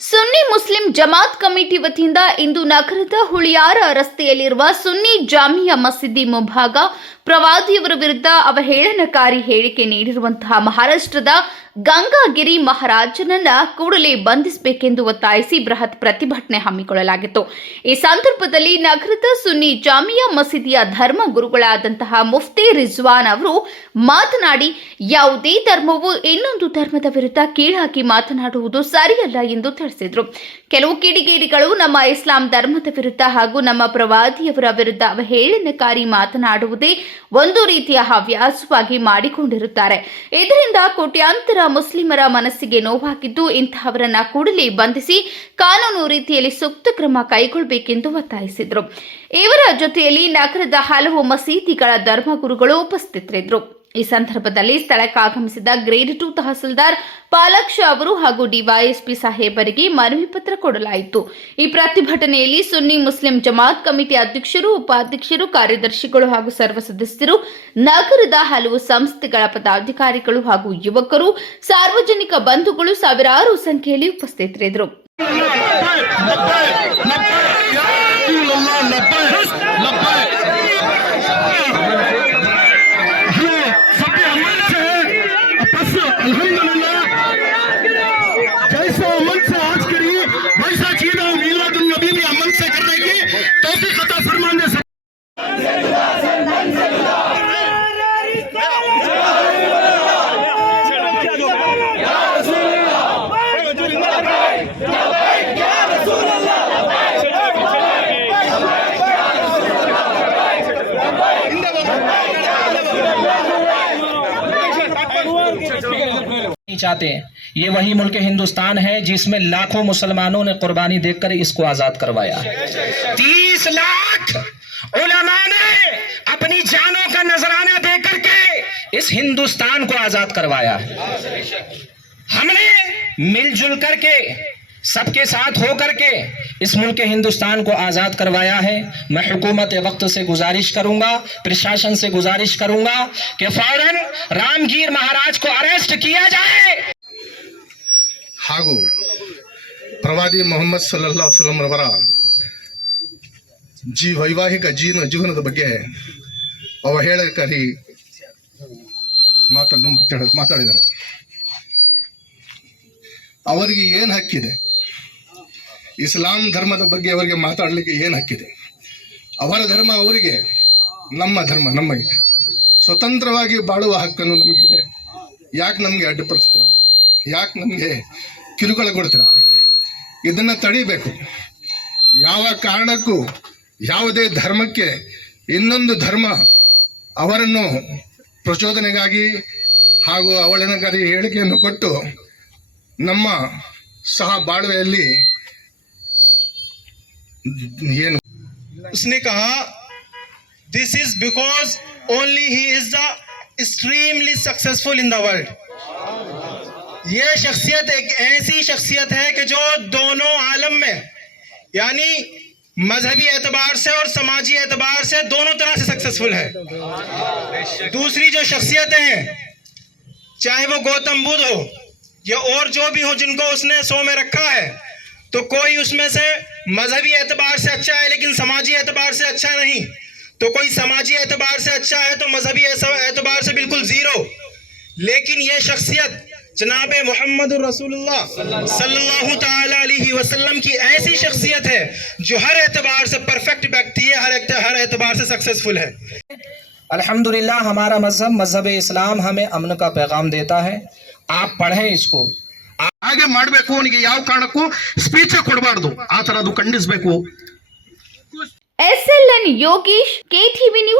ಸುನ್ನಿ Muslim Jamaat committee ವತಿಯಿಂದ ಇಂದು ನಗರದ ಹುಳಿಯಾರ ರಸ್ತೆಯಲ್ಲಿರುವ ಸುನ್ನಿ ಜಾಮಿಯಾ ಮಸೀದಿ ಮುಂಭಾಗ ಪ್ರವಾದಿಯವರ ವಿರುದ್ಧ ಅವಹೇಳನಕಾರಿ ಹೇಳಿಕೆ ನೀಡಿರುವಂತಹ ಮಹಾರಾಷ್ಟ್ರದ ಗಂಗಾಗಿರಿ ಮಹಾರಾಜನನ್ನ ಕೂಡಲೇ ಬಂಧಿಸಬೇಕೆಂದು ಒತ್ತಾಯಿಸಿ ಬೃಹತ್ ಪ್ರತಿಭಟನೆ ಹಮ್ಮಿಕೊಳ್ಳಲಾಗಿತ್ತು. ಈ ಸಂದರ್ಭದಲ್ಲಿ ನಗರದ ಸುನ್ನಿ ಜಾಮಿಯಾ ಮಸೀದಿಯ ಧರ್ಮ ಗುರುಗಳಾದಂತಹ ಮುಫ್ತಿ ರಿಜ್ವಾನ್ ಅವರು ಮಾತನಾಡಿ, ಯಾವುದೇ ಧರ್ಮವು ಇನ್ನೊಂದು ಧರ್ಮದ ವಿರುದ್ಧ ಕೀಳಾಗಿ ಮಾತನಾಡುವುದು ಸರಿಯಲ್ಲ ಎಂದು ತಿಳಿಸಿದರು. ಕೆಲವು ಕಿಡಿಗೇಡಿಗಳು ನಮ್ಮ ಇಸ್ಲಾಂ ಧರ್ಮದ ವಿರುದ್ಧ ಹಾಗೂ ನಮ್ಮ ಪ್ರವಾದಿಯವರ ವಿರುದ್ಧ ಅವಹೇಳನಕಾರಿ ಮಾತನಾಡುವುದೇ ಒಂದು ರೀತಿಯ ಹವ್ಯಾಸವಾಗಿ ಮಾಡಿಕೊಂಡಿರುತ್ತಾರೆ. ಇದರಿಂದ ಕೋಟ್ಯಾಂತರ ಮುಸ್ಲಿಮರ ಮನಸ್ಸಿಗೆ ನೋವಾಗಿದ್ದು ಇಂತಹವರನ್ನ ಕೂಡಲೇ ಬಂಧಿಸಿ ಕಾನೂನು ರೀತಿಯಲ್ಲಿ ಸೂಕ್ತ ಕ್ರಮ ಕೈಗೊಳ್ಳಬೇಕೆಂದು ಒತ್ತಾಯಿಸಿದರು. ಇವರ ಜೊತೆಯಲ್ಲಿ ನಗರದ ಹಲವು ಮಸೀದಿಗಳ ಧರ್ಮಗುರುಗಳು ಉಪಸ್ಥಿತರಿದ್ದರು. ಈ ಸಂದರ್ಭದಲ್ಲಿ ಸ್ಥಳಕ್ಕೆ ಆಗಮಿಸಿದ ಗ್ರೇಡ್ ಟು ತಹಸೀಲ್ದಾರ್ ಪಾಲಕ್ಷ ಅವರು ಹಾಗೂ ಡಿವೈಎಸ್ಪಿ ಸಾಹೇಬರಿಗೆ ಮನವಿ ಪತ್ರ ಕೊಡಲಾಯಿತು ಈ ಪ್ರತಿಭಟನೆಯಲ್ಲಿ ಸುನ್ನಿ ಮುಸ್ಲಿಂ ಜಮಾತ್ ಕಮಿಟಿ ಅಧ್ಯಕ್ಷರು ಉಪಾಧ್ಯಕ್ಷರು ಕಾರ್ಯದರ್ಶಿಗಳು ಹಾಗೂ ಸರ್ವ ಸದಸ್ಯರು ನಗರದ ಹಲವು ಸಂಸ್ಥೆಗಳ ಪದಾಧಿಕಾರಿಗಳು ಹಾಗೂ ಯುವಕರು ಸಾರ್ವಜನಿಕ ಬಂಧುಗಳು ಸಾವಿರಾರು ಸಂಖ್ಯೆಯಲ್ಲಿ ಉಪಸ್ಥಿತರಿದ್ದರು چاہتے ہیں۔ یہ وہی ملک ہندوستان ہے جس میں لاکھوں مسلمانوں نے قربانی دیکھ کر اس کو آزاد کروایا۔ تیس لاکھ علماء نے اپنی جانوں کا نظرانہ دے کر کے اس ہندوستان کو آزاد کروایا۔ ہم نے مل جل کر کے، سب کے ساتھ ہو کر کے اس ملک ہندوستان کو آزاد کروایا ہے۔ میں حکومت وقت سے گزارش کروں گا پرشاشن سے گزارش کروں گا کہ فوراں رامگیر مہاراج کو اریسٹ کیا جائے۔ ہاگو، پروادی محمد صلی اللہ علیہ وسلم روارا جی ویواہی کا ಪ್ರವಾದಿ ಮೊಹಮ್ಮದ್ ಸಲ್ಲಾ ವಸಲಂರವರ ಜೀ ವೈವಾಹಿಕ ಜೀವನ ಜೀವನದ ಬಗ್ಗೆ ಅವಹೇಳಕಾರಿ ಮಾತನ್ನು ಮಾತಾಡ یہ ಅವರಿಗೆ کی دے۔ ಇಸ್ಲಾಂ ಧರ್ಮದ ಬಗ್ಗೆ ಅವರಿಗೆ ಮಾತಾಡಲಿಕ್ಕೆ ಏನು ಹಕ್ಕಿದೆ? ಅವರ ಧರ್ಮ ಅವರಿಗೆ, ನಮ್ಮ ಧರ್ಮ ನಮಗೆ. ಸ್ವತಂತ್ರವಾಗಿ ಬಾಳುವ ಹಕ್ಕನ್ನು ನಮಗಿದೆ. ಯಾಕೆ ನಮಗೆ ಅಡ್ಡಿಪಡಿಸ್ತೀರ ಯಾಕೆ ನಮಗೆ ಕಿರುಕುಳ ಕೊಡ್ತೀರ ಇದನ್ನು ತಡಿಬೇಕು. ಯಾವ ಕಾರಣಕ್ಕೂ ಯಾವುದೇ ಧರ್ಮಕ್ಕೆ ಇನ್ನೊಂದು ಧರ್ಮ ಅವರನ್ನು ಪ್ರಚೋದನೆಗಾಗಿ ಹಾಗೂ ಅವಳನಕಾರಿ ಹೇಳಿಕೆಯನ್ನು ಕೊಟ್ಟು ನಮ್ಮ ಸಹ ಬಾಳ್ವೆಯಲ್ಲಿ یہ اس نے کہا دس از بیکاز اونلی ہی از دا ایکسٹریملی سکسیزفل ان دا ورلڈ یہ شخصیت ایک ایسی شخصیت ہے کہ جو دونوں عالم میں یعنی مذہبی اعتبار سے اور سماجی اعتبار سے دونوں طرح سے سکسیزفل ہے۔ دوسری جو شخصیتیں ہیں، چاہے وہ گوتم بدھ ہو یا اور جو بھی ہو جن کو اس نے سو میں رکھا ہے، تو کوئی اس میں سے مذہبی اعتبار سے اچھا ہے لیکن سماجی اعتبار سے اچھا نہیں۔ تو کوئی سماجی اعتبار سے اچھا ہے تو مذہبی اعتبار سے بالکل زیرو۔ لیکن یہ شخصیت جناب محمد الرسول اللہ صلی اللہ تعالی علیہ وسلم کی ایسی شخصیت ہے جو ہر اعتبار سے پرفیکٹ بیکتی ہے، ہر ہر اعتبار سے سکسسفل ہے۔ الحمدللہ ہمارا مذہب مذہب اسلام ہمیں امن کا پیغام دیتا ہے۔ آپ پڑھیں اس کو۔ ಹಾಗೆ ಮಾಡಬೇಕು, ಅವನಿಗೆ ಯಾವ ಕಾರಣಕ್ಕೂ ಸ್ಪೀಚ್ ಕೊಡಬಾರ್ದು. ಆ ಥರ ಅದು ಖಂಡಿಸಬೇಕು. N Yogish KTV news